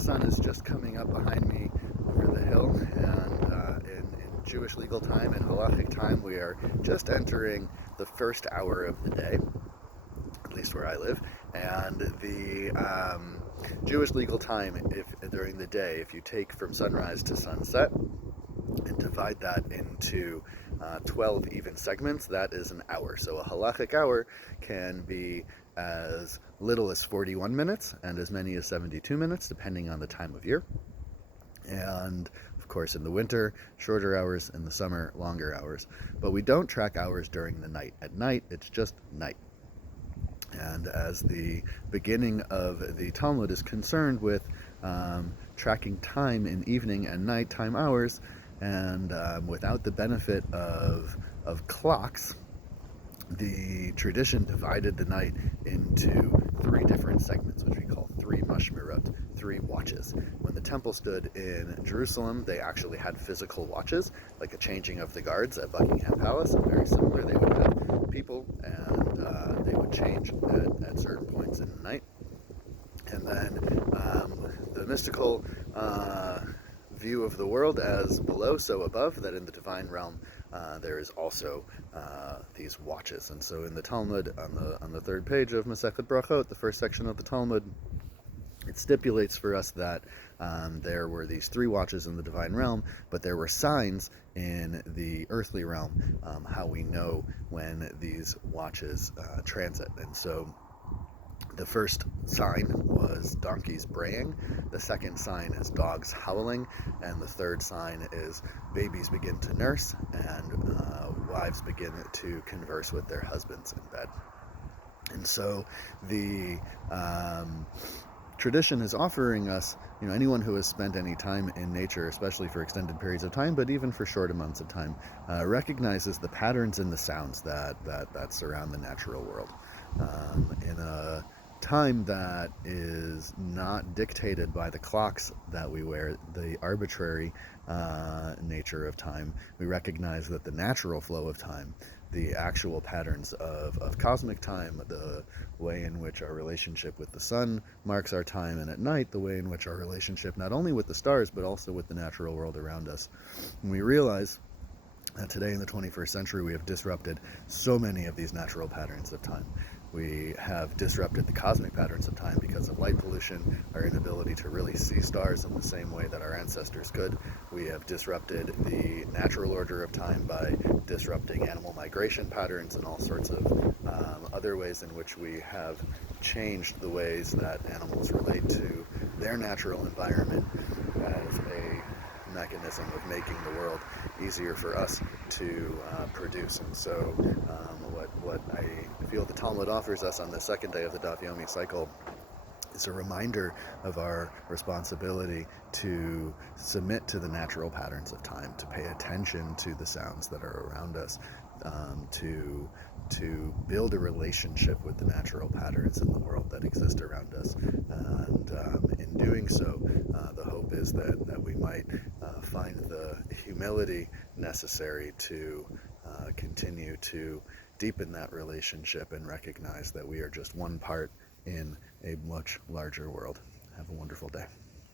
sun is just coming up behind me over the hill, and in Jewish legal time and halachic time, we are just entering the first hour of the day, at least where I live. And the Jewish legal time, if during the day, if you take from sunrise to sunset and divide that into 12 even segments, that is an hour. So a halachic hour can be as little as 41 minutes and as many as 72 minutes, depending on the time of year. And of course, in the winter, shorter hours; in the summer, longer hours. But we don't track hours during the night. At night, it's just night. And as the beginning of the Talmud is concerned with tracking time in evening and nighttime hours, and without the benefit of clocks, the tradition divided the night into three different segments, which we call three mashmirot, three watches. When the temple stood in Jerusalem, they actually had physical watches, like a changing of the guards at Buckingham Palace. Very similar. They would have people, and they would change at certain points in the night. And then the mystical view of the world as below, so above, that in the divine realm there is also these watches. And so in the Talmud, on the third page of Masechet Brachot, the first section of the Talmud, it stipulates for us that there were these three watches in the divine realm, but there were signs in the earthly realm, how we know when these watches transit. And so the first sign was donkeys braying, the second sign is dogs howling, and the third sign is babies begin to nurse, and wives begin to converse with their husbands in bed. And so the tradition is offering us, anyone who has spent any time in nature, especially for extended periods of time, but even for short amounts of time, recognizes the patterns in the sounds that surround the natural world. In a time that is not dictated by the clocks that we wear, the arbitrary nature of time, we recognize that the natural flow of time, the actual patterns of cosmic time, the way in which our relationship with the sun marks our time, and at night, the way in which our relationship not only with the stars, but also with the natural world around us. And we realize that today in the 21st century, we have disrupted so many of these natural patterns of time. We have disrupted the cosmic patterns of time because of light pollution, our inability to really see stars in the same way that our ancestors could. We have disrupted the natural order of time by disrupting animal migration patterns and all sorts of other ways in which we have changed the ways that animals relate to their natural environment as a mechanism of making the world easier for us to produce. And so what I feel the Talmud offers us on the second day of the Daf Yomi cycle is a reminder of our responsibility to submit to the natural patterns of time, to pay attention to the sounds that are around us, to build a relationship with the natural patterns in the world that exist around us. And in doing so, the hope is that we might find the humility necessary to continue to deepen that relationship and recognize that we are just one part in a much larger world. Have a wonderful day.